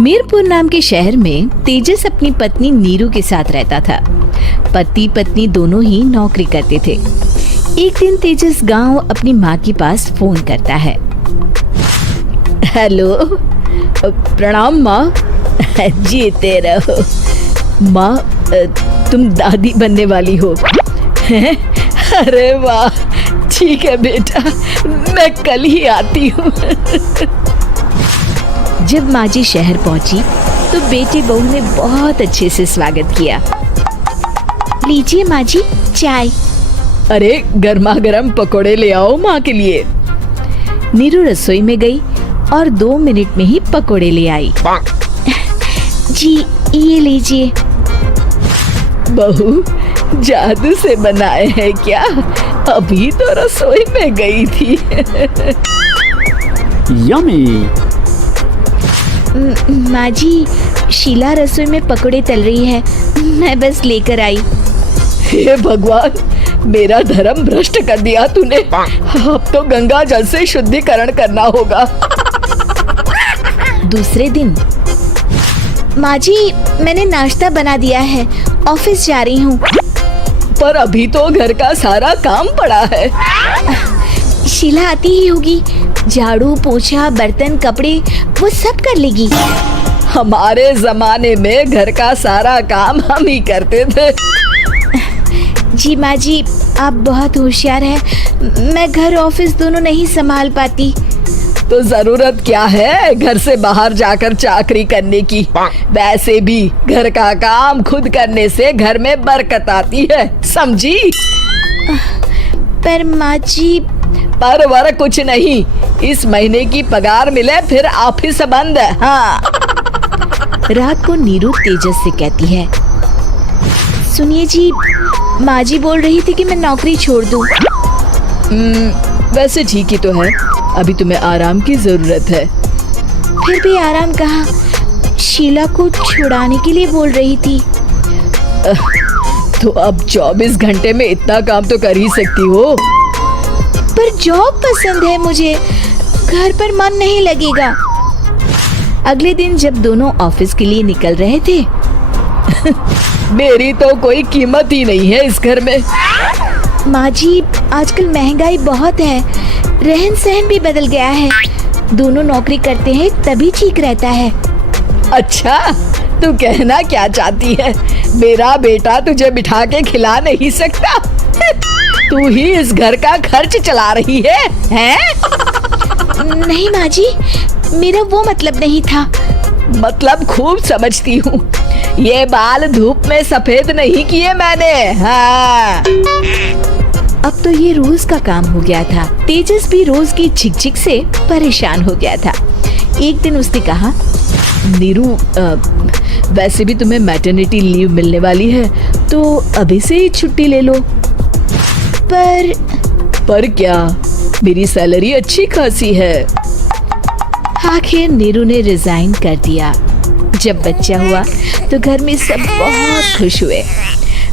मीरपुर नाम के शहर में तेजस अपनी पत्नी नीरू के साथ रहता था। पति पत्नी दोनों ही नौकरी करते थे। एक दिन तेजस गांव अपनी माँ के पास फोन करता है। हेलो, प्रणाम माँ। जीते रहो माँ, तुम दादी बनने वाली हो। अरे वाह, ठीक है बेटा, मैं कल ही आती हूँ। जब माँ जी शहर पहुंची तो बेटे बहू ने बहुत अच्छे से स्वागत किया। लीजिए माँ जी चाय। अरे गर्मा गर्म पकोड़े ले आओ माँ के लिए। नीरू रसोई में गई और 2 मिनट में ही पकोड़े ले आई। जी ये लीजिए। बहू जादू से बनाए हैं क्या? अभी तो रसोई में गई थी। यम्मी। माँ जी, शीला रसोई में पकोड़े तल रही है, मैं बस लेकर आई। हे भगवान, मेरा धर्म भ्रष्ट कर दिया तूने। अब तो गंगा जल से शुद्धिकरण करना होगा। दूसरे दिन, माँ जी मैंने नाश्ता बना दिया है, ऑफिस जा रही हूँ। पर अभी तो घर का सारा काम पड़ा है। शीला आती ही होगी, झाड़ू पोछा बर्तन कपड़े वो सब कर लेगी। हमारे जमाने में घर का सारा काम हम ही करते थे। जी माँ जी, आप बहुत होशियार हैं, मैं घर ऑफिस दोनों नहीं संभाल पाती। तो जरूरत क्या है घर से बाहर जाकर चाकरी करने की? वैसे भी घर का काम खुद करने से घर में बरकत आती है, समझी? पर माँ जी। पर वर कुछ नहीं, इस महीने की पगार मिले फिर ऑफिस बंद। हाँ। रात को नीरू तेजस से कहती है, सुनिए जी, माँ जी बोल रही थी कि मैं नौकरी छोड़ दूं। वैसे ठीक ही तो है, अभी तुम्हें आराम की जरूरत है। फिर भी आराम कहाँ, शीला को छुड़ाने के लिए बोल रही थी। तो अब 24 घंटे में इतना काम तो कर ही सकती हो। पर जॉब पसंद है मुझे, घर पर मन नहीं लगेगा। अगले दिन जब दोनों ऑफिस के लिए निकल रहे थे, मेरी तो कोई कीमत ही नहीं है इस घर में। माँ जी, आजकल महंगाई बहुत है, रहन सहन भी बदल गया है, दोनों नौकरी करते हैं तभी ठीक रहता है। अच्छा, तू कहना क्या चाहती है? मेरा बेटा तुझे बिठा के खिला नहीं सकता? तू ही इस घर का खर्च चला रही है, हैं? नहीं माँ जी, मेरा वो मतलब नहीं था। मतलब खूब समझती हूँ, ये बाल धूप में सफेद नहीं किए मैंने। हाँ। अब तो ये रोज का काम हो गया था। तेजस भी रोज की झिकझिक से परेशान हो गया था। एक दिन उसने कहा, नीरू, वैसे भी तुम्हें मैटरनिटी लीव मिलने वाली है, तो अभी से ही छुट्टी ले लो। पर क्या, मेरी सैलरी अच्छी खासी है। आखिर नीरू ने रिजाइन कर दिया। जब बच्चा हुआ तो घर में सब बहुत खुश हुए।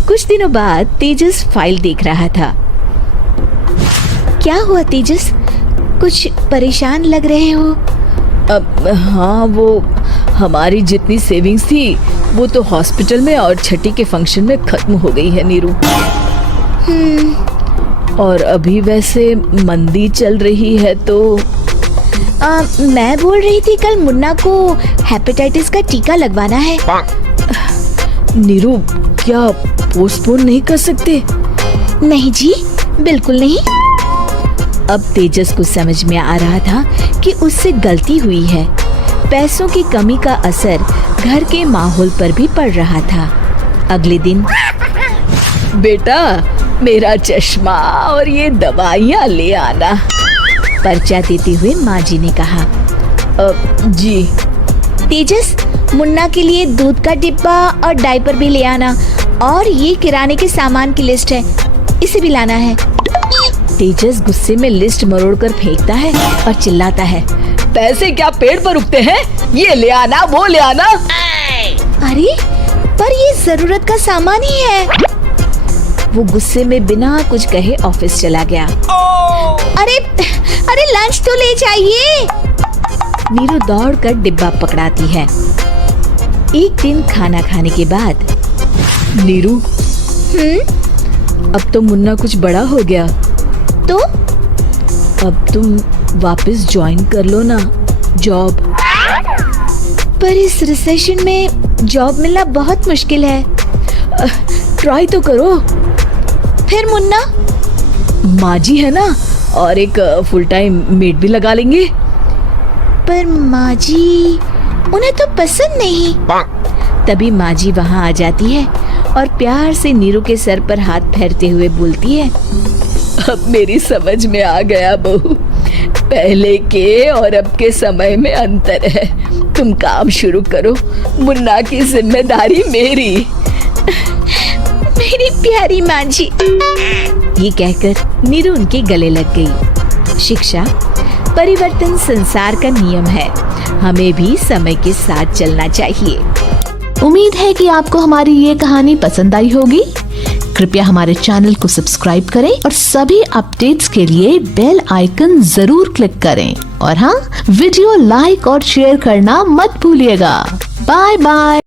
कुछ दिनों बाद तेजस फाइल देख रहा था। क्या हुआ तेजस, कुछ परेशान लग रहे हो? हाँ, वो हमारी जितनी सेविंग्स थी वो तो हॉस्पिटल में और छठी के फंक्शन में खत्म हो गई है नीरू। और अभी वैसे मंदी चल रही है तो मैं बोल रही थी कल मुन्ना को हेपेटाइटिस का टीका लगवाना है। नीरू, क्या पोस्टपोन नहीं कर सकते? नहीं जी, बिल्कुल नहीं। अब तेजस को समझ में आ रहा था कि उससे गलती हुई है। पैसों की कमी का असर घर के माहौल पर भी पड़ रहा था। अगले दिन, बेटा मेरा चश्मा और ये दवाइयाँ ले आना, पर्चा देते हुए माँ जी ने कहा। जी। तेजस, मुन्ना के लिए दूध का डिब्बा और डायपर भी ले आना, और ये किराने के सामान की लिस्ट है, इसे भी लाना है। तेजस गुस्से में लिस्ट मरोड़कर फेंकता है और चिल्लाता है, पैसे क्या पेड़ पर उगते हैं? ये ले आना, वो ले आना। अरे पर ये जरूरत का सामान ही है। वो गुस्से में बिना कुछ कहे ऑफिस चला गया। अरे लंच तो ले जाइए। नीरू दौड़कर डिब्बा पकड़ाती है। एक दिन खाना खाने के बाद, नीरू, अब तो मुन्ना कुछ बड़ा हो गया, तो अब तुम वापस ज्वाइन कर लो ना जॉब। पर इस रिसेशन में जॉब मिलना बहुत मुश्किल है। ट्राई तो करो। फिर मुन्ना? माँ जी है ना, और एक फुल टाइम मेड भी लगा लेंगे। पर माँ जी, उन्हें तो पसंद नहीं। तभी माँ जी वहाँ आ जाती है और प्यार से नीरू के सर पर हाथ फेरते हुए बोलती है, अब मेरी समझ में आ गया बहू, पहले के और अब के समय में अंतर है। तुम काम शुरू करो, मुन्ना की जिम्मेदारी मेरी। मेरी प्यारी माँ जी। ये कहकर नीरू उनके गले लग गई। शिक्षा, परिवर्तन संसार का नियम है, हमें भी समय के साथ चलना चाहिए। उम्मीद है कि आपको हमारी ये कहानी पसंद आई होगी। कृपया हमारे चैनल को सब्सक्राइब करें और सभी अपडेट्स के लिए बेल आइकन जरूर क्लिक करें। और हाँ, वीडियो लाइक और शेयर करना मत भूलिएगा। Bye bye.